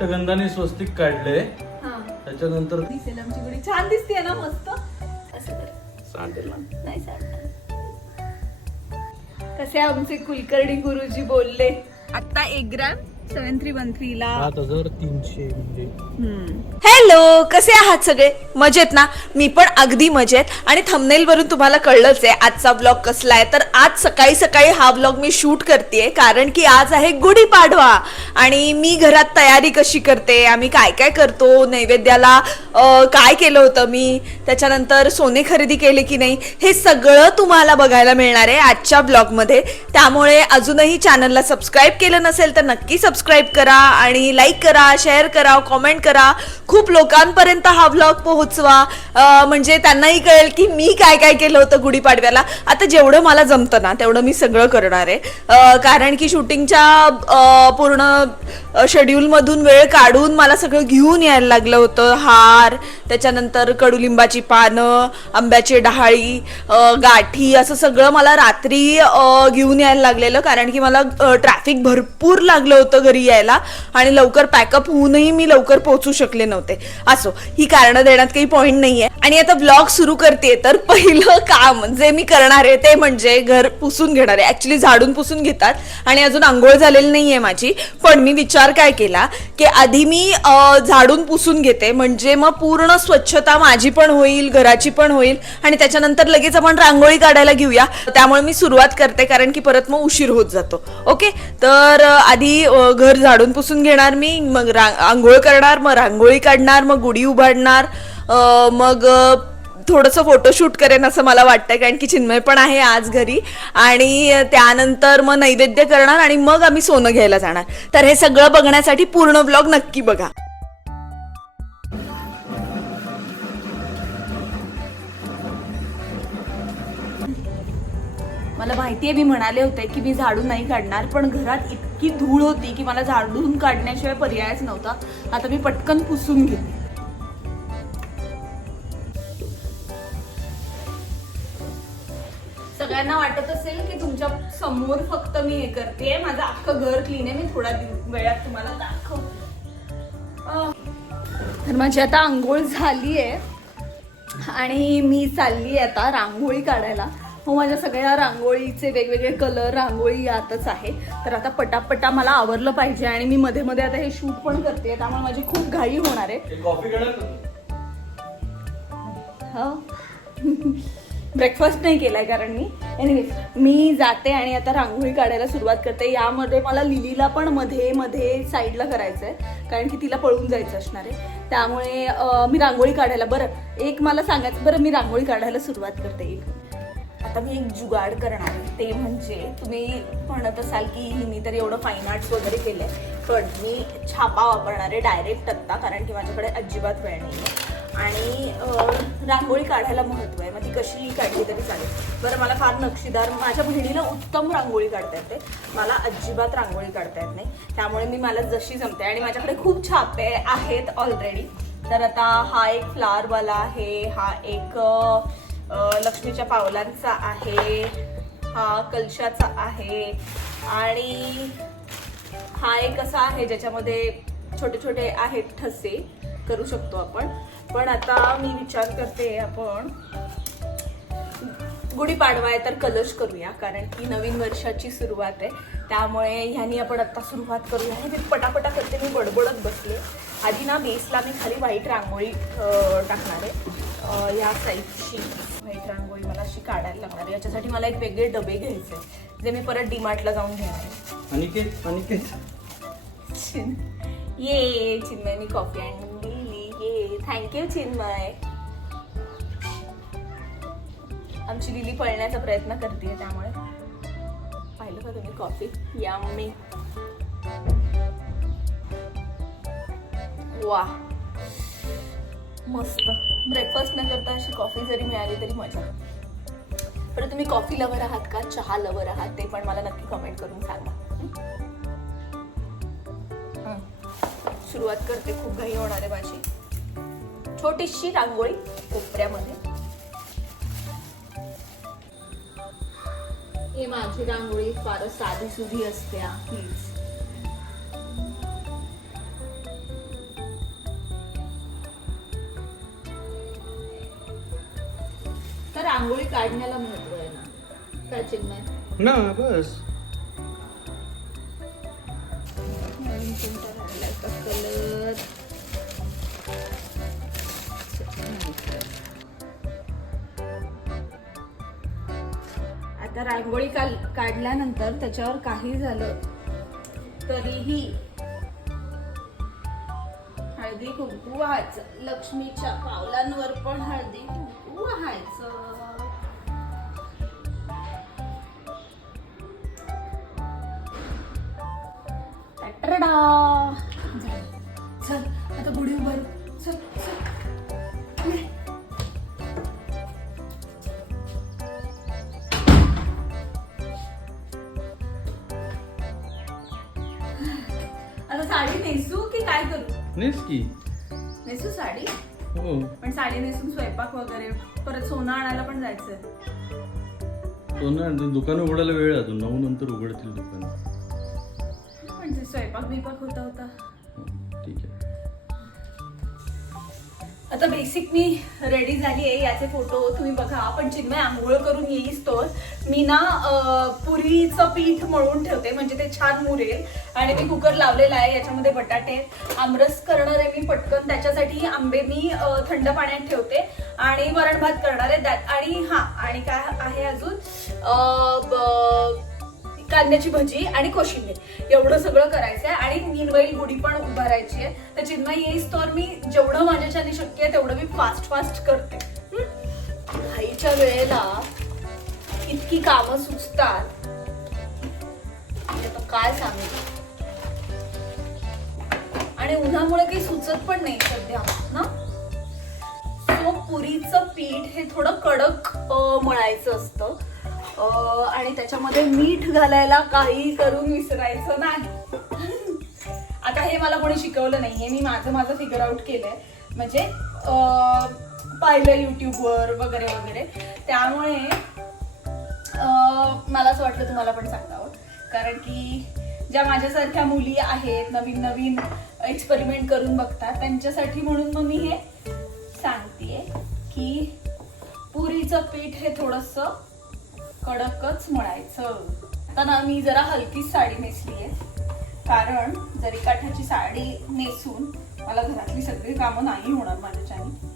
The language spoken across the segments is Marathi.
अष्टगंधाने स्वस्तिक काढले हा. त्याच्यानंतर दिसेल आमची गुढी. छान दिसते ना मस्त. असं कर सांडेल ना. नाही सांगणार कसे आमचे कुलकर्णी गुरुजी बोलले? आता एक gram seven three one three ला. सात हजार तीनशे म्हणजे. हॅलो कसे आहात सगळे? मजेत ना? मी पण अगदी मजेत. आणि थंबनेल वरून तुम्हाला कळलंच आहे आजचा ब्लॉग कसला आहे. तर आज सकाळी सकाळी हा ब्लॉग मी शूट करते कारण की आज आहे गुढीपाडवा आणि मी घरात तयारी कशी करते आम्ही काय काय करतो नैवेद्याला अं, काय केलं होतं मी त्याच्यानंतर सोने खरेदी केले की नाही हे सगळं तुम्हाला बघायला मिळणार आहे आजच्या ब्लॉगमध्ये त्यामुळे अजूनही चॅनलला सबस्क्राईब केलं नसेल तर नक्की सबस्क्राईब करा आणि लाईक करा शेअर करा कॉमेंट करा. खूप लोकांपर्यंत हा ब्लॉग पोहोचवा. म्हणजे त्यांनाही कळेल की मी काय काय केलं होतं गुढीपाडव्याला. आता जेवढं मला जमतं ना तेवढं मी सगळं करणार आहे. कारण की शूटिंगच्या पूर्ण शेड्यूलमधून वेळ काढून मला सगळं घेऊन यायला लागलं होतं. हार त्याच्यानंतर कडुलिंबाची पानं आंब्याची डहाळी गाठी असं सगळं मला रात्री घेऊन यायला लागलेलं. कारण की मला ट्रॅफिक भरपूर लागलं होतं घरी यायला आणि लवकर पॅकअप होऊनही मी लवकर पोहोचू शकले नव्हते. असो ही कारणं देण्यात काही पॉईंट नाहीये. आणि आता ब्लॉग सुरू करते तर पहिलं काम जे मी करणार आहे ते म्हणजे घर पुसून घेणार आहे. ऍक्च्युली झाडून पुसून घेतात आणि अजून आंघोळ झालेली नाहीये माझी. पण मी विचार काय केला की आधी मी झाडून पुसून घेते. म्हणजे मग पूर्ण स्वच्छता माझी पण होईल घराची पण होईल. आणि त्याच्यानंतर लगेच आपण रांगोळी काढायला घेऊया. त्यामुळे मी सुरुवात करते कारण की परत मग उशीर होत जातो. ओके? तर आधी घर झाडून पुसून घेणार मी मग आंघोळ करणार मग रांगोळी काढणार मग गुढी उभारणार मग थोडंसं फोटोशूट करेन असं मला वाटतं कारण की चिन्मय पण आहे आज घरी. आणि त्यानंतर मग नैवेद्य करणार आणि मग आम्ही सोनं घ्यायला जाणार. तर हे सगळं बघण्यासाठी पूर्ण ब्लॉग नक्की बघा. मला माहितीये मी म्हणाले होते की मी झाडून नाही काढणार पण घरात इतकी धूळ होती की मला झाडून काढण्याशिवाय पर्यायच नव्हता. आता मी पटकन पुसून घेते. सगळ्यांना वाटत असेल की तुमच्यासमोर फक्त मी हे करते माझं अख्खं घर क्लीन आहे मी थोड्या वेळात तुम्हाला दाखव तर माझी आता आंघोळ झाली आहे आणि मी चालली आहे आता रांगोळी काढायला. हो माझ्या सगळ्या रांगोळीचे वेगवेगळे कलर रांगोळी यातच आहे तर आता पटापटा मला आवरलं पाहिजे आणि मी मध्ये मध्ये आता हे शूट पण करते त्यामुळे माझी खूप घाई होणार आहे. कॉफी करणार हो. ब्रेकफास्ट नाही केलाय कारण मी. एनिवेज मी जाते आणि आता रांगोळी काढायला सुरुवात करते. यामध्ये मला लिलीला पण मध्ये मध्ये साईडला करायचं आहे कारण की तिला पळून जायचं असणार आहे. त्यामुळे मी रांगोळी काढायला बरं एक मला सांगायचं बरं मी रांगोळी काढायला सुरुवात करते. एक आता मी एक जुगाड करणार ते म्हणजे तुम्ही म्हणत असाल की हिनी तर एवढं फाईन आर्ट्स वगैरे केलंय पण मी छापा वापरणार आहे डायरेक्ट आत्ता कारण की माझ्याकडे अजिबात वेळ नाही आहे आणि रांगोळी काढायला महत्त्व आहे. मग ती कशी काढली तरी चालेल. बरं मला फार नक्षीदार माझ्या बहिणीला उत्तम रांगोळी काढता येते. मला अजिबात रांगोळी काढता येत नाही. त्यामुळे मी मला जशी जमते. आणि माझ्याकडे खूप छापे आहेत ऑलरेडी तर आता हा एक फ्लावरवाला आहे. हा एक लक्ष्मीच्या पावलांचा आहे हा कलशाचा आहे आणि हा एक असा आहे ज्याच्यामध्ये छोटे छोटे आहेत ठसे करू शकतो आपण. पण आता मी विचार करते आपण गुढीपाडवा आहे तर कलश करूया कारण की नवीन वर्षाची सुरुवात आहे. त्यामुळे ह्यानी आपण आत्ता सुरुवात करूया. आणि मी पटापटा करते मी बडबडत बसले. आधी ना बेसला मी खाली व्हाईट रांगोळी टाकणार आहे. या साईजची व्हाईट रांगोळी मला अशी काढायला लागणार याच्यासाठी मला एक वेगळे डबे घ्यायचे जे मी परत डीमार्टला जाऊन घेणार अनिकेत अनिकेत. ये चिन्मयनी कॉफी आणली ये थँक्यू चिन्मय. आमची लिली पळण्याचा प्रयत्न करते त्यामुळे. पाहिलं का तुम्ही कॉफी याम्मी वा मस्त. ब्रेकफास्ट न करता अशी कॉफी जरी मिळाली तरी मजा. पण तुम्ही कॉफी लवर आहात का? चहा लवर आहात? ते पण मला नक्की कमेंट करून सांगा. हं? सुरुवात करते खूप घाई होणार आहे माझी. छोटीशी रांगोळी कोपऱ्यामध्ये. हे माझी रांगोळी फारच साधी सुधी असते प्लीज रांगोळी काढण्याला महत्त्व आहे ना? काय चिन्मय? ना बस. कलर. आता रांगोळी काल काढल्यानंतर त्याच्यावर काही झालं तरीही हळदी कुंकू व्हायचं. लक्ष्मीच्या पावलांवर पण हळदी कुंकू व्हायचं. झालं. चल आता गुढी उभारू. चल. आता साडी नेसू की काय करू? नेस की. नेसू साडी? हो. पण साडी नेसून स्वयंपाक वगैरे परत सोनं आणायला पण जायचंय. तो ना दुकान उघडायला वेळ आहे अजून. नऊ नंतर उघडतील दुकान. स्वयंपाक बिपाक होता होता। ठीक आहे आता बेसिक मी रेडी झाली आहे याचे फोटो तुम्ही बघा आपण चिन्मय आंघोळ करून येईस तर. मी ना पुरीचं पीठ मळून ठेवते म्हणजे ते छान मुरेल. आणि मी कुकर लावलेला आहे याच्यामध्ये बटाटे. आमरस करणार आहे मी पटकन त्याच्यासाठी आंबे मी थंड पाण्यात ठेवते. आणि वरण भात करणार आहे आणि हा आणि काय आहे अजून? कांद्याची भजी आणि कोशिंबीर. एवढं सगळं करायचं आहे आणि मीनवाईल गुढी पण उभारायची आहे तर चिन्मय येईस तर मी जेवढं माझ्याच्याने शक्य आहे तेवढं मी फास्ट फास्ट करते. आईच्या घाईच्या वेळेला इतकी कामं सुचतात. काय सांगू? आणि उन्हामुळे काही सुचत पण नाही सध्या ना? सो पुरीचं पीठ हे थोडं कडक मळायचं असतं. आणि त्याच्यामध्ये मीठ घालायला काही करून विसरायचं नाही. आता हे मला कोणी शिकवलं नाही हे मी माझं माझं फिगर आउट केलंय. म्हणजे पाहिलं युट्यूबवर वगैरे वगैरे. त्यामुळे मला असं वाटलं तुम्हाला पण सांगावं. कारण की ज्या माझ्यासारख्या मुली आहेत नवीन नवीन एक्सपेरिमेंट करून बघतात त्यांच्यासाठी म्हणून मग मी हे सांगतेय की पुरीचं पीठ हे थोडंसं कडकच म्हणायचं. आता ना मी जरा हलकीच साडी नेसली आहे कारण जरी काठाची साडी नेसून मला घरातली सगळी कामं नाही होणार माझ्याच्याने.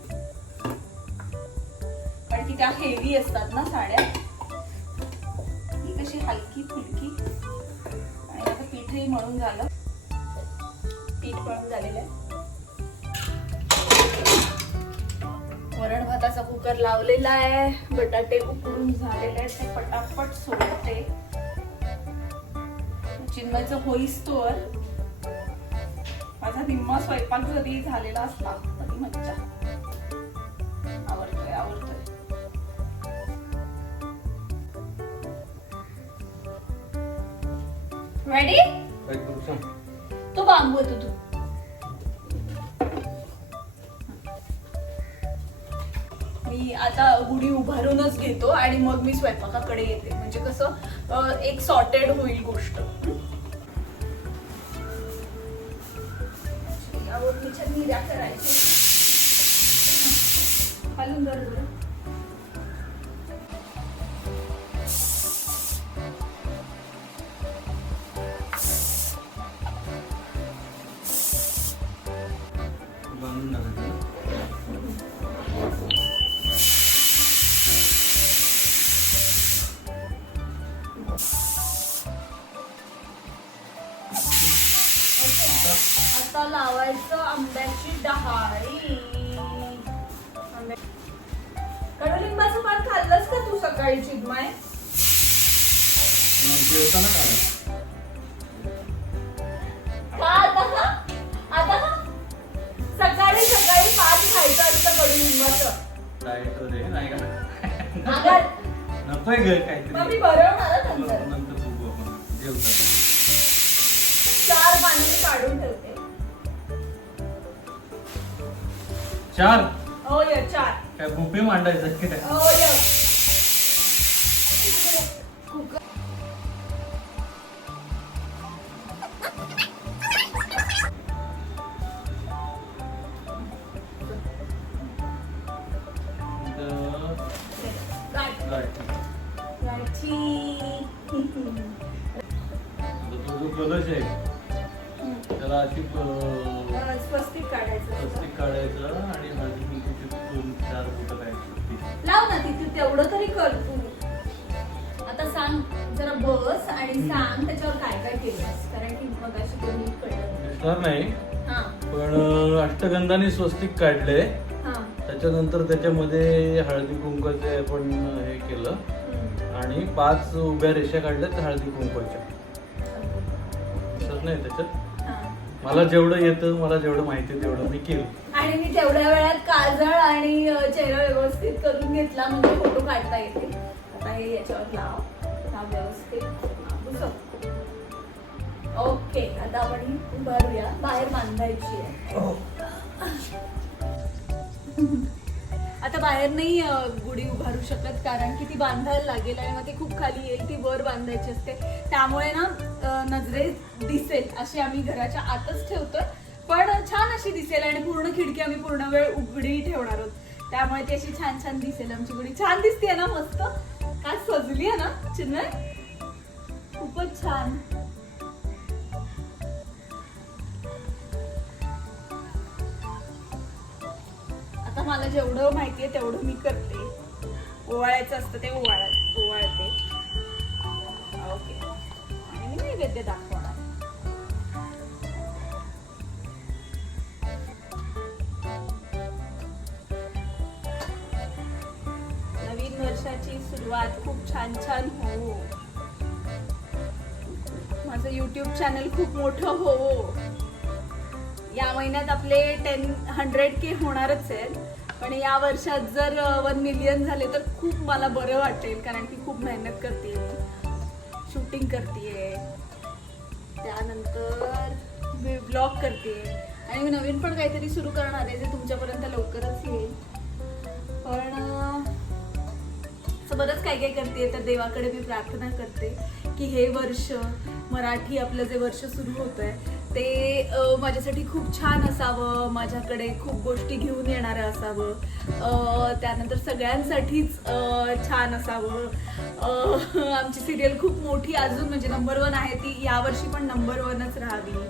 कारण की त्या हेवी असतात ना साड्या. ही कशी हलकी फुलकी. आणि आता पीठही मळून झालं. पीठ मळून झालेलं आहे. वरण भाताचा कुकर लावलेला आहे. बटाटे उकडून झालेले आहेत ते पटापट सोडते चिन्मयचं होईस्तोवर माझा निम्मा स्वयंपाक जरी झालेला असला तरी मज्जा. आवडतोय आवडतोय रेडी तो बांबू येतो तू की आता गुढी उभारूनच घेतो आणि मग मी स्वयंपाकाकडे येते. म्हणजे कसं एक सॉर्टेड होईल गोष्ट. यावर सकाळी चिदमाय का आता का का सकाळी सकाळी पान खायचं असतं कडुलिंबाचं डाएट रे नाही का? अगं, नकोय ग मग काहीतरी मी भरवणार हं नंतर. नंतर बघू आपण. जेवतात चार पानं मी काढून ठेवते. चार? हो य चार. काय बुफे मांडायचं काय? हो य. स्वस्तिक काढायचं आणि हळदी कुंकूची दोन चार बोटं काढायची लाव ना तिथे तेवढं तरी कर तू. आता सांग जरा बस आणि सांग त्याच्यावर काय काय केलंस. कारण की मग अशी कळलं नाही. पण अष्टगंधाने स्वस्तिक काढले त्याच्यानंतर त्याच्यामध्ये हळदी कुंकाचे आपण हे केलं. आणि पाच उभ्या रेषा काढल्यात हळदी कुंकवाच्या. नाही त्याच्यात. मला जेवढं येतं मला जेवढं माहिती आहे तेवढं मी केलं. आणि मी तेवढ्या वेळात काजळ आणि अ, चेहरा व्यवस्थित करून घेतला म्हणजे फोटो काढता येते आता हे याच्यावर लाव. लाव व्यवस्थित. हा. ओके आता आपण ही उभारूया. बाहेर बांधायची आहे. आता बाहेर नाही गुढी उभारू शकत कारण की ती बांधायला लागेल आणि मग ती खूप खाली येईल ती वर बांधायची असते. त्यामुळे ना नजरेत दिसेल अशी आम्ही घराच्या आतच ठेवतोय पण छान अशी दिसेल आणि पूर्ण खिडकी आम्ही पूर्ण वेळ उघडी ठेवणार आहोत. त्यामुळे ती अशी छान छान दिसेल आमची गुढी. छान दिसते ना मस्त. काय सजली आहे ना चिन्मय? खूपच छान. मला जेवढं माहितीये तेवढं मी करते. ओवाळायचं असतं ते ओवाळ ओवाळते. ओके. आणि मी नैवेद्य दाखवणार. नवीन वर्षाची सुरुवात खूप छान छान हो. माझं युट्यूब चॅनल खूप मोठं हो. या महिन्यात आपले टेन हंड्रेड के होणारच आहेत. पण या वर्षात जर वन मिलियन झाले तर खूप मला बरं वाटेल कारण की खूप मेहनत करते शूटिंग करते त्यानंतर ब्लॉग करते आणि मी नवीन पण काहीतरी सुरू करणार आहे जे तुमच्यापर्यंत लवकरच येईल. पण असं बरंच काय काय करते तर देवाकडे मी प्रार्थना करते की हे वर्ष मराठी आपलं जे वर्ष सुरू होत आहे ते माझ्यासाठी खूप छान असावं माझ्याकडे खूप गोष्टी घेऊन येणारं असावं. त्यानंतर सगळ्यांसाठीच छान असावं. आमची सिरियल खूप मोठी अजून म्हणजे नंबर वन आहे ती यावर्षी पण नंबर वनच राहावी.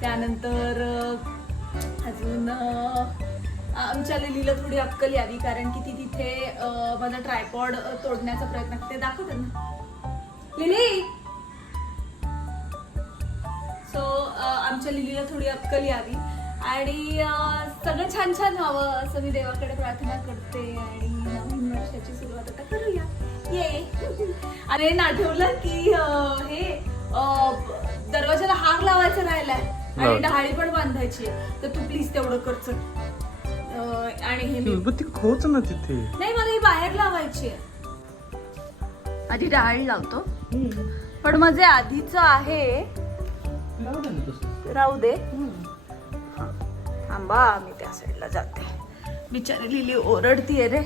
त्यानंतर अजून आमच्या लिलीला थोडी अक्कल यावी कारण की ती तिथे माझा ट्रायपॉड तोडण्याचा प्रयत्न ते दाखव ना? लिली! सो आमच्या लिलीला थोडी अक्कल यावी. आणि सगळं छान छान व्हावं असं मी देवाकडे प्रार्थना करते. आणि नवीन वर्षाची सुरुवात आता करूया. ये. आणि हे आठवलं की हे दरवाजाला हार लावायचा राहिलाय. आणि. डहाळी पण बांधायची आहे. तर तू प्लीज तेवढं कर चल. अं, आणि हे खोच ना तिथे. नाही मला ही बाहेर लावायची आहे. आधी डाळी लावतो. पण माझे आधीच आहे राहू दे हा. थांबा मी त्या साईडला जाते. बिचारी लिली ओरडतीये रे.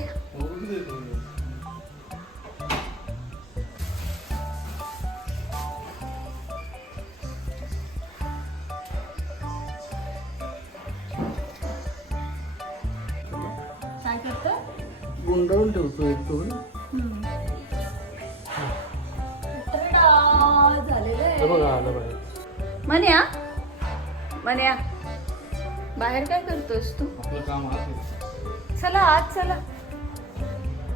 गुंडाळून ठेवतो एक दोन. मन्या? मन्या बाहेर काय करतोस तू? आपलं काम आहे. चला आज चला.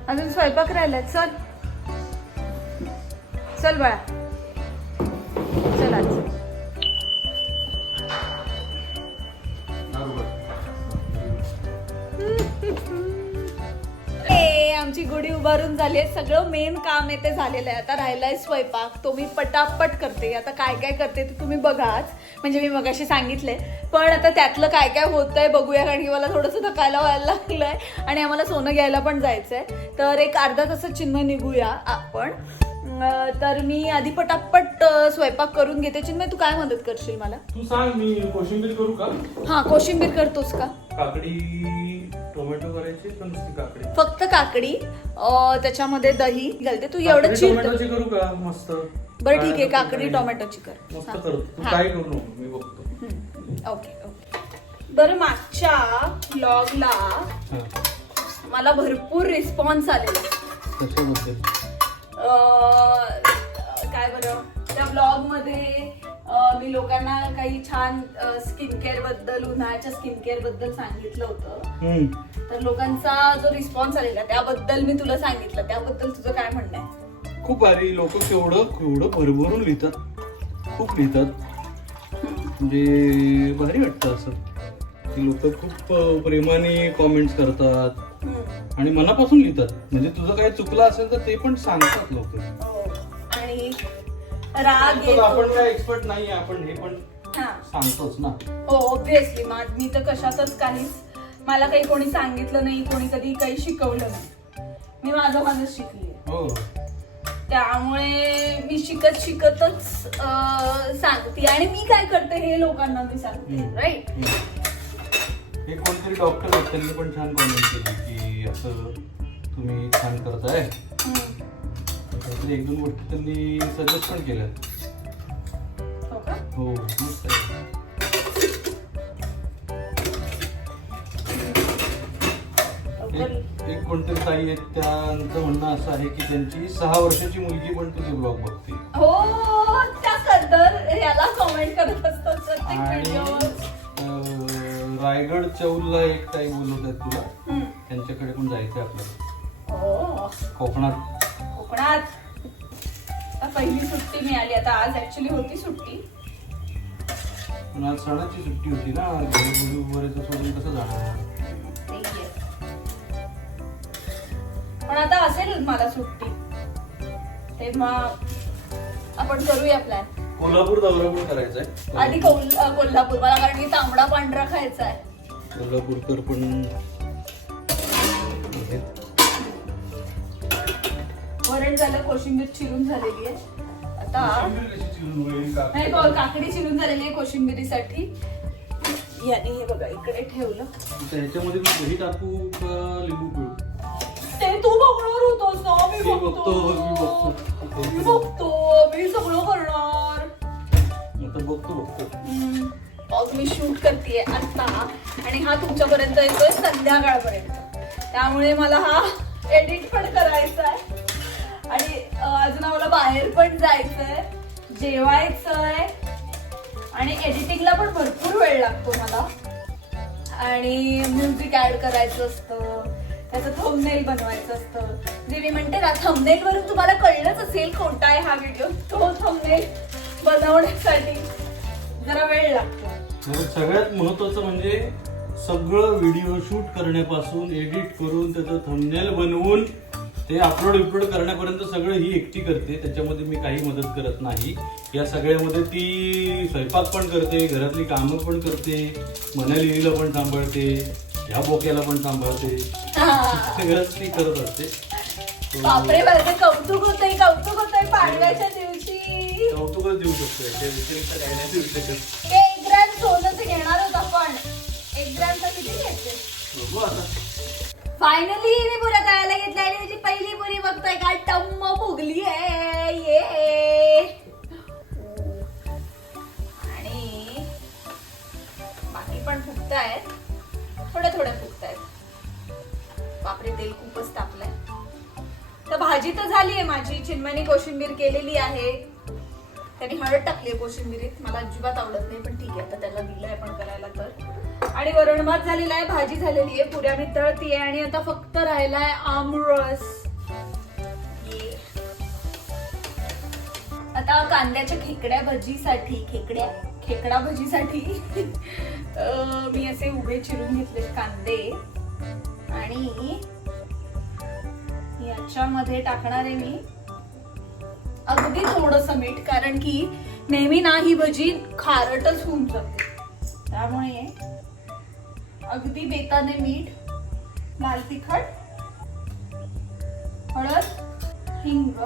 अजून स्वयंपाक राहिलाय. चल. चल बाळा. आमची गुढी उभारून झाली आहे. सगळं मेन काम आहे ते झालेलं आहे. आता राहिलाय स्वयंपाक. तो मी पटापट करते. आता काय काय करते ते तुम्ही बघाच म्हणजे मी मगाशी सांगितले पण आता त्यातलं काय काय होतंय बघूया कारण की मला थोडंसं थकायला व्हायला लागलंय आणि आम्हाला सोनं घ्यायला पण जायचंय. तर एक अर्धा तासात चिन्ह निघूया आपण. तर मी आधी पटापट स्वयंपाक करून घेते. चिन्मय तू काय मदत करशील मला? तू सांग मी कोशिंबीर करू का? हा कोशिंबीर करतोस का? काकडी टोमॅटो करायची पण नुसती काकडी? फक्त काकडी अं, त्याच्यामध्ये दही घालते. तू एवढं चिर करू का? मस्त. बरं ठीक आहे. काकडी टोमॅटोची कर. मस्त. करतो तू. काय करू मी बघतो. Okay okay. बरं मागच्या ब्लॉगला मला भरपूर रिस्पॉन्स आलेला. काय बरं त्या ब्लॉगमध्ये अं, मी लोकांना काही छान स्किन केअरबद्दल उन्हाळ्याच्या स्किन केअरबद्दल सांगितलं होतं. तर लोकांचा जो रिस्पॉन्स आलेला त्याबद्दल मी तुला सांगितलं. त्याबद्दल तुझं काय म्हणणं आहे? खूप भारी. लोक केवढं केवढं भरभरून लिहितात. खूप लिहितात. म्हणजे भारी वाटतं असं. लोक खूप प्रेमाने कॉमेंट्स करतात. आणि मनापासून लिहितात. म्हणजे तुझं काही चुकलं असेल तर ते पण सांगतात लोक. हो. आणि राग येतो. आपण काय एक्सपर्ट नाही आपण हे पण हा. सांगतोच ना. हो ऑब्विसली मी तर कशातच काहीच मला काही कोणी सांगितलं नाही कोणी कधी काही शिकवलं नाही. मी माझं माझं शिकली हो. त्यामुळे मी शिकत शिकतच अं, सांगते. आणि मी काय करते हे लोकांना मी सांगते हम्म. राईट हे कोणतरी डॉक्टर आहेत त्यांनी पण छान कॉमेंट केली की असं तुम्ही छान करताय. काहीतरी एक दोन गोष्टी त्यांनी सजेस्ट पण केल्या. हो का? हो मस्त आहे. एक कोणतरी ताई आहेत त्यांचं म्हणणं असं आहे की त्यांची सहा वर्षाची मुलगी पण तुझे ब्लॉग बघते. हो त्या कदर याला कमेंट करत असतात प्रत्येक आणि अं, रायगड चौलला एक ताई बोलवत आहेत तुला. त्यांच्याकडे पण जायचं आपल्याला. हो. कोकणात. कोकणात? आता पहिली सुट्टी मिळाली. आता आज ऍक्च्युली होती सुट्टी. पण आज सणाची सुट्टी होती ना. घरी बोलू वगैरे तर सोडून कसं जाणार. पण आता असेल मला सुट्टी. तेव्हा आपण करूया प्लॅन कोल्हापूर दौरा पण करायचा आहे आधी कोल- कोल्हापूर. मला कारण की तांबडा पांढरा खायचा आहे कोल्हापूरकर पण आहेत. वरण झालं कोशिंबीर चिरून झालेली आहे. आता? नाही को- काकडी चिरून झालेली आहे कोशिंबिरीसाठी. याने हे बघा इकडे ठेवलं. आता ह्याच्यामध्ये मी दही टाकू का लिंबू पिळू? ते तू बघणार होतोस ना मी मी बघतो, मी बघतो बघतो. मी बघतो मी सगळं करणार. बघतो बघतो. हम्म, मी शूट करते आता. आणि हा तुमच्यापर्यंत येतोय संध्याकाळपर्यंत. त्यामुळे मला हा एडिट पण करायचा आहे आणि अजून आम्हाला बाहेर पण जायचंय. जेवायचंय. आणि एडिटिंगला पण भरपूर वेळ लागतो मला. आणि म्युझिक ऍड करायचं असतं. त्याचं थंबनेल बनवायचं असतं. जे मी म्हणते ना थंबनेल वरून तुम्हाला कळलंच असेल कोणता आहे हा व्हिडिओ तो थंबनेल बनवण्यासाठी. जरा वेळ लागतो. तर सगळ्यात महत्वाचं म्हणजे सगळं व्हिडिओ शूट करण्यापासून एडिट करून त्याचं थंबनेल बनवून ते अपलोड विपलोड करण्यापर्यंत सगळं ही एकटी करते. त्याच्यामध्ये मी काही मदत करत नाही. या सगळ्यामध्ये ती स्वयंपाक पण करते घरातली कामं पण करते मनालीला पण सांभाळते ह्या बोक्याला पण सांभाळते. सगळंच ती करत असते. कौतुक होतंय कौतुक होतंय. पाडव्याच्या दिवशी कौतुकच देऊ शकतो? याच्या व्यतिरिक्त काय नाही देऊ शकत एक ग्रॅम सोनं तर घेणार होता पण. एक ग्रॅमचा किती घ्यायचे बघू आता. फायनली मी पुऱ्या करायला घेतल्या आणि त्याची पहिली पुरी बघतोय का? टम्म फुगली आहे. ये. आणि बाकी पण फुगतायत. थोड्या थोड्या फुगतायत. बापरे तेल खूपच तापलंय. तर भाजी तर झाली आहे माझी. चिन्मयने कोशिंबीर केलेली आहे. त्यांनी हळद टाकली आहे कोशिंबिरीत. मला अजिबात आवडत नाही पण ठीक आहे आता त्याला दिलंय पण करायला तर. आणि वरण भात झालेला आहे भाजी झालेली आहे पुऱ्या मी आहे आणि आता फक्त राहिला आहे आमरस आता कांद्याच्या खेकड्या भजीसाठी खेकड्या खेकडा भजीसाठी मी असे उभे चिरून घेतले कांदे. आणि याच्यामध्ये टाकणार आहे मी अगदी थोडस मीठ कारण की नेहमी ना ही भजी खारटच होऊन जाते. त्यामुळे अगदी बेताने मीठ लाल तिखट हळद हिंग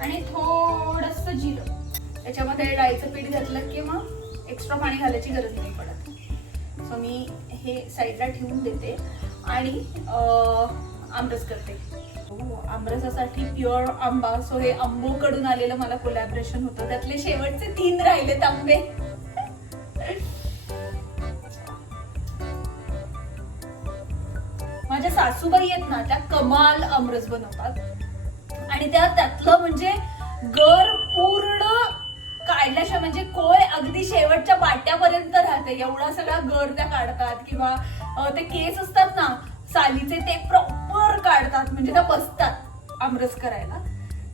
आणि थोडस जिरं. त्याच्यामध्ये डाळीचं पीठ घातलं की मग एक्स्ट्रा पाणी घालायची गरज नाही पडत. सो मी हे साईडला ठेवून देते आणि आमरस करते. आमरसासाठी प्युअर आंबा. सो हे आंबोकडून आलेलं मला कोलॅबरेशन होतं. त्यातले शेवटचे तीन राहिलेत आंबे. माझ्या सासूबाई आहेत ना त्या कमाल आमरस बनवतात. आणि त्या त्यातलं म्हणजे गर पूर्ण काढल्याशिवाय म्हणजे कोय अगदी शेवटच्या बाट्यापर्यंत राहते. एवढा सगळा गर त्या काढतात. किंवा ते केस असतात ना सालीचे ते प्रॉपर काढतात म्हणजे त्या बसतात आमरस करायला.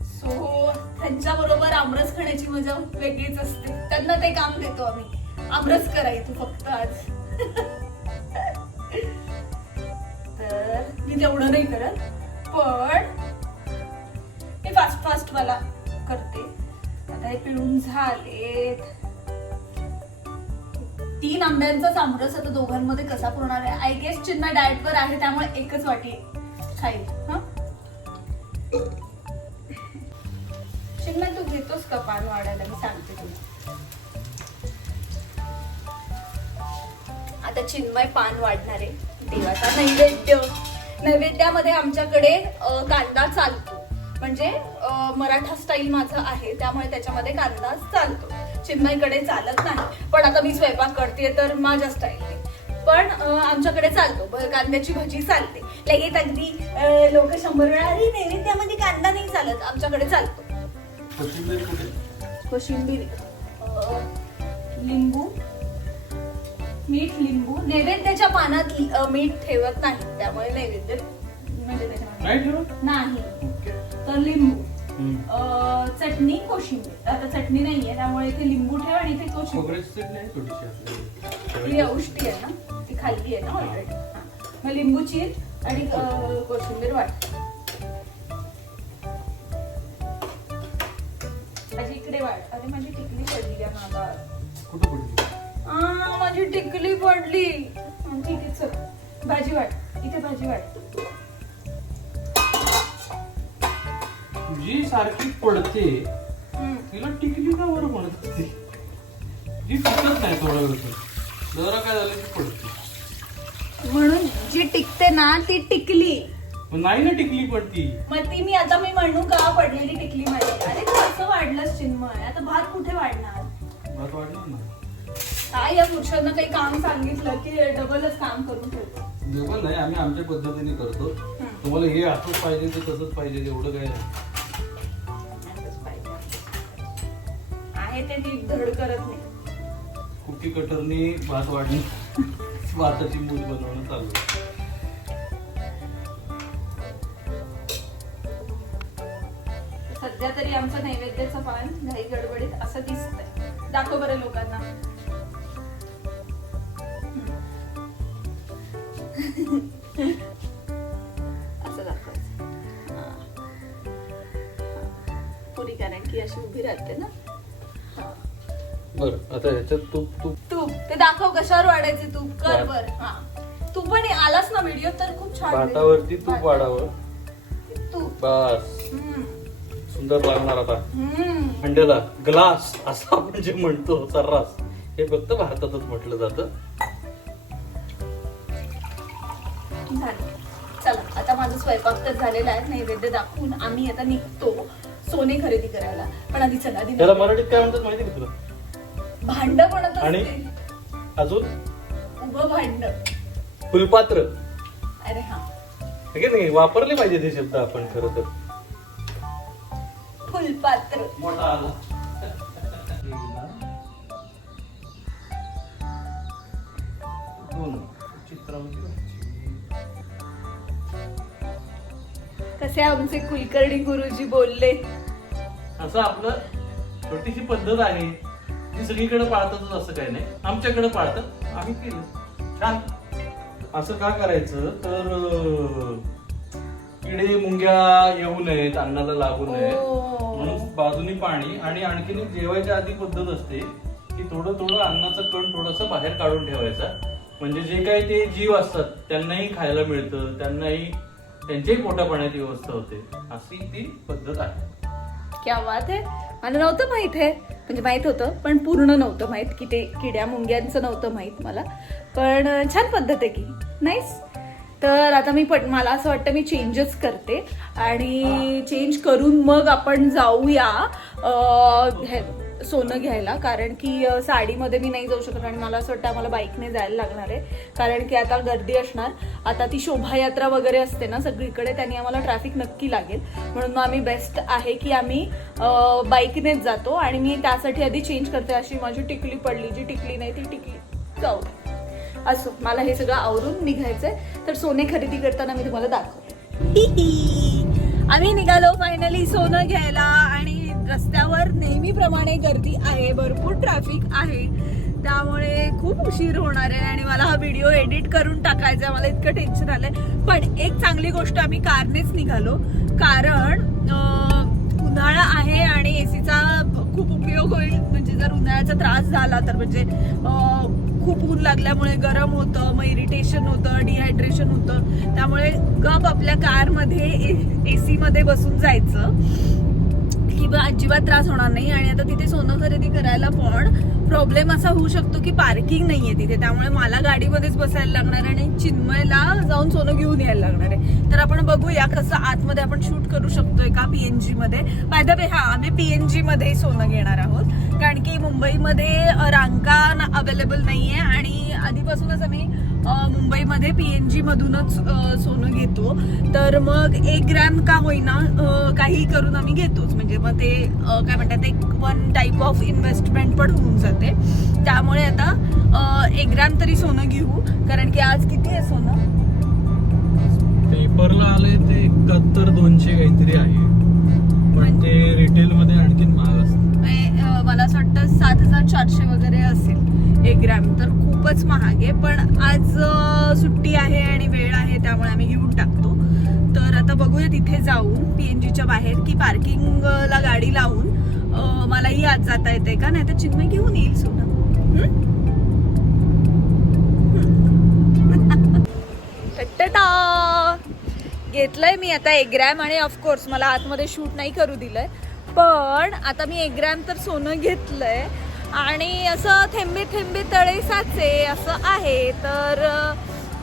सो त्यांच्या बरोबर आमरस खाण्याची मजा वेगळीच असते. त्यांना ते काम देतो आम्ही. आमरस कराय तू फक्त आज. तर मी तेवढं नाही करत पण मी फास्ट फास्ट मला करते. आता हे पिळून झालेत. तीन आंब्यांचाच आमरस आता दोघांमध्ये कसा पुरणार आहे? आय गेस चिन्मय डाएट वर आहे त्यामुळे एकच वाटी खाईल हा? चिन्मय तू घेतोस का पान वाढायला? मी सांगते तुला. आता चिन्मय पान वाढणार आहे देवाचा नैवेद्य. नैवेद्यामध्ये आमच्याकडे कांदा चालतो. म्हणजे मराठा स्टाईल माझं आहे त्यामुळे त्याच्यामध्ये कांदा चालतो. चिन्मयकडे चालत नाही. पण आता मी स्वयंपाक करते तर माझ्या स्टाईलने पण आमच्याकडे चालतो. कांद्याची भजी चालते. लगेच अगदी लोक शंभर वेळा अरे नैवेद्यामध्ये कांदा नाही चालत आमच्याकडे चालतो. कोशिंबीर कुठे? कोशिंबीर अ, लिंबू मीठ लिंबू नैवेद्याच्या पानात मीठ ठेवत नाही त्यामुळे नैवेद्य म्हणजे त्याच्यामध्ये नाही तर लिंबू चटणी कोशिंबीर. आता चटणी नाहीये त्यामुळे इथे लिंबू ठेव आणि इथे कोशिंबीर. ही औषधी आहे ना ती खाल्ली आहे ना ऑलरेडी मग लिंबू चीर आणि अ, कोशिंबीर वाट. माझी इकडे वाट. अरे माझी टिकली पडली आहे मागा माझी टिकली पडली. ठीक आहे चल. भाजी वाट. इथे भाजी वाट. जी सारखी पडते. तिला टिकली का बरं म्हणत जी टिकत नाही थोडा वेळ जरा काय झालं की पडते. म्हणून जी टिकते ना ती टिकली. नाही ना टिकली पण ती मग ती मी आता मी म्हणू का पडलेली टिकली माझी अरे तू असं वाढलंस चिन्मय. आता भात कुठे वाढणार? भात वाढणार ना. काय या पुरुषांना काही काम सांगितलं की डबलच काम करून ठेवतो जेवण नाही आम्ही आमच्या पद्धतीने करतो. तुम्हाला हे असंच पाहिजे ते तसंच पाहिजे एवढं काय नाही. असंच पाहिजे. आहे ते नीट धड करत नाही. कुकी कटरनी भात वाढणं भाताची मूठ बनवणं चालू आहे. सध्या तरी आमचं नैवेद्याचं पान घाई गडबडीत असं दिसतंय दाखव बरं लोकांना असं दाखवायचं हा. हा. पुरी कारण की अशी उभी राहते ना बरं आता ह्याच्यात तूप तूप तूप ते दाखव कशावर वाढायचे तूप कर. बर हा. तू पण आलास ना व्हिडिओ तर खूप छान भातावरती तूप वाढावं. तूप. बस. हम्म. सुंदर लागणार आता. हम्म. अंड्याला ग्लास असं आपण जे म्हणतो सर्रास. हे फक्त भारतातच म्हटलं जातं. झालं. चला आता माझा स्वयंपाक तर झालेला आहे. नैवेद्य दाखवून आम्ही आता निघतो सोने खरेदी करायला. पण आधी चला आधी त्याला मराठीत काय म्हणतात माहिती का तुला? भांड म्हणत आणि? असते अजून? उभं भांड. फुलपात्र. अरे हा. हे की नाही? वापरले पाहिजे ते शब्द आपण खरं तर. फुलपात्र. मोठा आला. चित्रावरती कसे आमचे कुलकर्णी गुरुजी बोलले. असं आपलं छोटीशी पद्धत आहे. ती सगळीकडे पाळतातच असं काही नाही. आमच्याकडे पाळतात. आम्ही केलं. छान. असं का करायचं? तर किडे मुंग्या येऊ नयेत अन्नाला लागू नयेत. ओ. म्हणून बाजूनी पाणी आणि आणखीन जेवायच्या आधी पद्धत असते की थोडं थोडं अन्नाचं कण थोडंसं बाहेर काढून ठेवायचा. म्हणजे जे काही ते जीव असतात त्यांनाही खायला मिळतं त्यांनाही त्यांच्याही पोटा पाण्याची व्यवस्था होते. अशी ती पद्धत आहे. क्या बात आहे. मला नव्हतं माहीत आहे म्हणजे माहीत होतं पण पूर्ण नव्हतं माहीत की ते किड्या मुंग्यांचं नव्हतं माहीत मला. पण छान पद्धत आहे की. नाईस तर आता मी पण मला असं वाटतं मी चेंजच करते. आणि चेंज करून मग आपण जाऊया हे- सोनं घ्यायला कारण की साडीमध्ये मी नाही जाऊ शकत आणि मला असं वाटतं आम्हाला बाईकने जायला लागणार आहे. कारण की आता गर्दी असणार. आता ती शोभायात्रा वगैरे असते ना सगळीकडे त्यांनी आम्हाला ट्रॅफिक नक्की लागेल. म्हणून मग आम्ही बेस्ट आहे की आम्ही बाईकनेच जातो आणि मी त्यासाठी आधी चेंज करते. अशी माझी टिकली पडली. जी टिकली नाही ती टिकली. जाऊ असो मला हे सगळं आवरून निघायचंय. तर सोने खरेदी करताना मी तुम्हाला दाखवते. आम्ही निघालो फायनली सोनं घ्यायला आणि रस्त्यावर नेहमीप्रमाणे गर्दी आहे भरपूर ट्रॅफिक आहे. त्यामुळे खूप उशीर होणार आहे आणि मला हा व्हिडिओ एडिट करून टाकायचा आहे. मला इतकं टेन्शन आलंय. पण एक चांगली गोष्ट आम्ही कारनेच निघालो. कारण उन्हाळा आहे आणि एसीचा खूप उपयोग होईल. म्हणजे जर उन्हाळ्याचा त्रास झाला तर म्हणजे खूप ऊन लागल्यामुळे गरम होतं मग इरिटेशन होतं डिहायड्रेशन होतं. त्यामुळे गप आपल्या कारमध्ये ए सीमध्ये बसून जायचं. की बा अजिबात त्रास होणार नाही आणि आता तिथे सोनं खरेदी करायला पण प्रॉब्लेम असा होऊ शकतो की पार्किंग नाहीये तिथे. त्यामुळे मला गाडीमध्येच बसायला लागणार आहे आणि चिन्मयला जाऊन सोनं घेऊन यायला लागणार आहे. तर आपण बघूया कसं आतमध्ये आपण शूट करू शकतोय का पीएनजी मध्ये. फायदा बे हा आम्ही पीएनजी मध्ये सोनं घेणार आहोत. कारण की मुंबईमध्ये रांका अवेलेबल नाहीये आणि आधीपासूनच आम्ही मुंबईमध्ये पीएनजी मधूनच सोनं घेतो. तर मग एक ग्रॅम का होईना काही करून आम्ही घेतोच. म्हणजे मग ते काय म्हणतात एक वन टाईप ऑफ इन्व्हेस्टमेंट पण होऊन जाते. त्यामुळे आता एक ग्रॅम तरी सोनं घेऊ. कारण की आज किती आहे सोनं? पेपरला आले ते एकाहत्तर दोनशे काहीतरी आहे. पण ते रिटेल मध्ये आणखीन महाग असतं. म्हणजे, मला असं वाटतं सात हजार चारशे वगैरे असेल एक ग्रॅम. तर खूपच महाग आहे पण आज सुट्टी आहे आणि वेळ आहे त्यामुळे आम्ही घेऊन टाकतो. तर आता बघूया तिथे जाऊन पी एन जीच्या बाहेर की पार्किंगला गाडी लावून मलाही आज जाता येते का? नाही तर चिन्मय घेऊन येईल सोनं हं? घेतलंय मी आता एक ग्रॅम आणि ऑफकोर्स मला आतमध्ये शूट नाही करू दिलंय. पण आता मी एक ग्रॅम तर सोनं घेतलंय. आणि असं थेंबे थेंबे तळे साचे असं आहे तर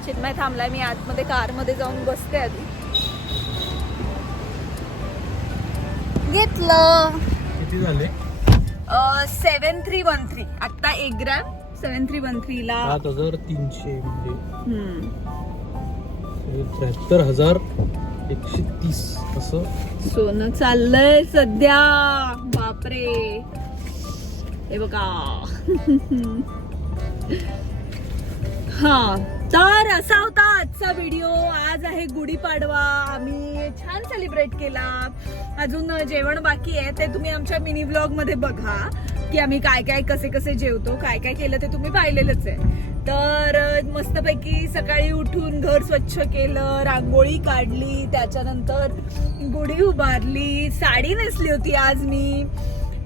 चिन्मय थांबलाय मी आतमध्ये कारमध्ये जाऊन बसते आधी. घेतलं. किती झाले? सेवन थ्री वन थ्री आत्ता एक ग्रॅम सेवन थ्री वन थ्रीला सात हजार तीनशे म्हणजे. त्र्याहत्तर हजार एकशे तीस असं. सोनं चाललंय सध्या. बापरे. हे बघा हा तर असा होता आजचा व्हिडिओ आज आहे गुढीपाडवा. आम्ही छान सेलिब्रेट केला. अजून जेवण बाकी आहे ते तुम्ही आमच्या मिनी ब्लॉगमध्ये बघा. की आम्ही काय काय कसे कसे जेवतो काय काय केलं ते तुम्ही पाहिलेलंच आहे. तर मस्तपैकी सकाळी उठून घर स्वच्छ केलं रांगोळी काढली त्याच्यानंतर गुढी उभारली साडी नेसली होती आज मी.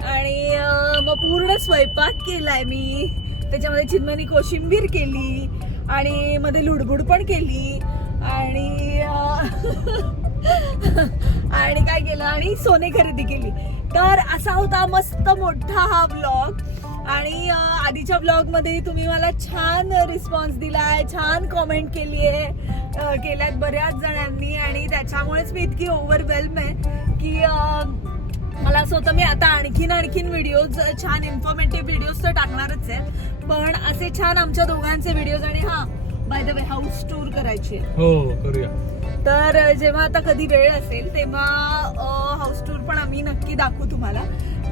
आणि मग पूर्ण स्वयंपाक केलाय मी. त्याच्यामध्ये चिन्मनी कोशिंबीर केली आणि मध्ये लुडबुड पण केली आणि आणि काय केलं? आणि सोने खरेदी केली. तर असा होता मस्त मोठा हा ब्लॉग आणि आधीच्या ब्लॉगमध्ये तुम्ही मला छान रिस्पॉन्स दिलाय छान कॉमेंट केली आहे केल्यात बऱ्याच जणांनी. आणि त्याच्यामुळेच मी इतकी ओव्हरवेल्म आहे की मला असं होतं मी आता आणखीन आणखीन व्हिडिओज छान इन्फॉर्मेटिव्ह व्हिडिओज तर टाकणारच आहे. पण असे छान आमच्या दोघांचे व्हिडिओज आणि हा by the way house tour करायची आहे. हो करूया. तर जेव्हा आता कधी वेळ असेल तेव्हा हाऊस टूर पण आम्ही नक्की दाखवू तुम्हाला.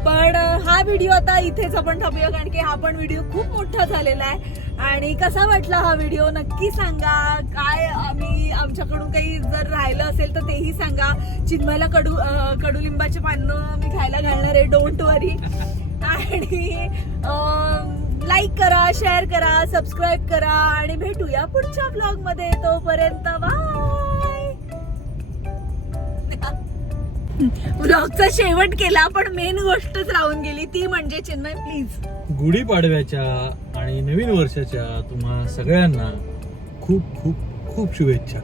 पण हा व्हिडिओ आता इथेच आपण थांबूया कारण की हा पण व्हिडिओ खूप मोठा झालेला आहे. आणि कसा वाटला हा व्हिडिओ? नक्की सांगा. काय आम्ही आमच्याकडून काही जर राहिलं असेल तर तेही सांगा. चिन्मयला कडू कडुलिंबाची कडुलिंबाचे पानं मी खायला घालणार आहे. डोंट वरी आणि लाईक करा शेअर करा सबस्क्राईब करा आणि भेटूया पुढच्या ब्लॉगमध्ये तोपर्यंत बाय ब्लॉगचा शेवट केला पण मेन गोष्टच राहून गेली. ती म्हणजे चिन्मय प्लीज गुढीपाडव्याच्या आणि नवीन वर्षाच्या तुम्हा सगळ्यांना खूप खूप खूप शुभेच्छा.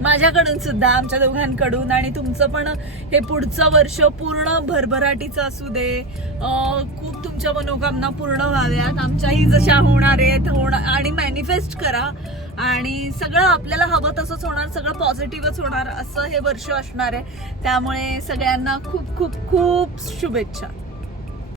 माझ्याकडून सुद्धा आमच्या दोघांकडून आणि तुमचं पण हे पुढचं वर्ष पूर्ण भरभराटीचं असू दे. खूप तुमच्या मनोकामना पूर्ण व्हाव्यात. आमच्याही जशा होणार आहेत होणार आणि मॅनिफेस्ट करा. आणि सगळं आपल्याला हवं तसंच होणार सगळं पॉझिटिव्हच होणार असं हे वर्ष असणार आहे. त्यामुळे सगळ्यांना खूप खूप खूप शुभेच्छा.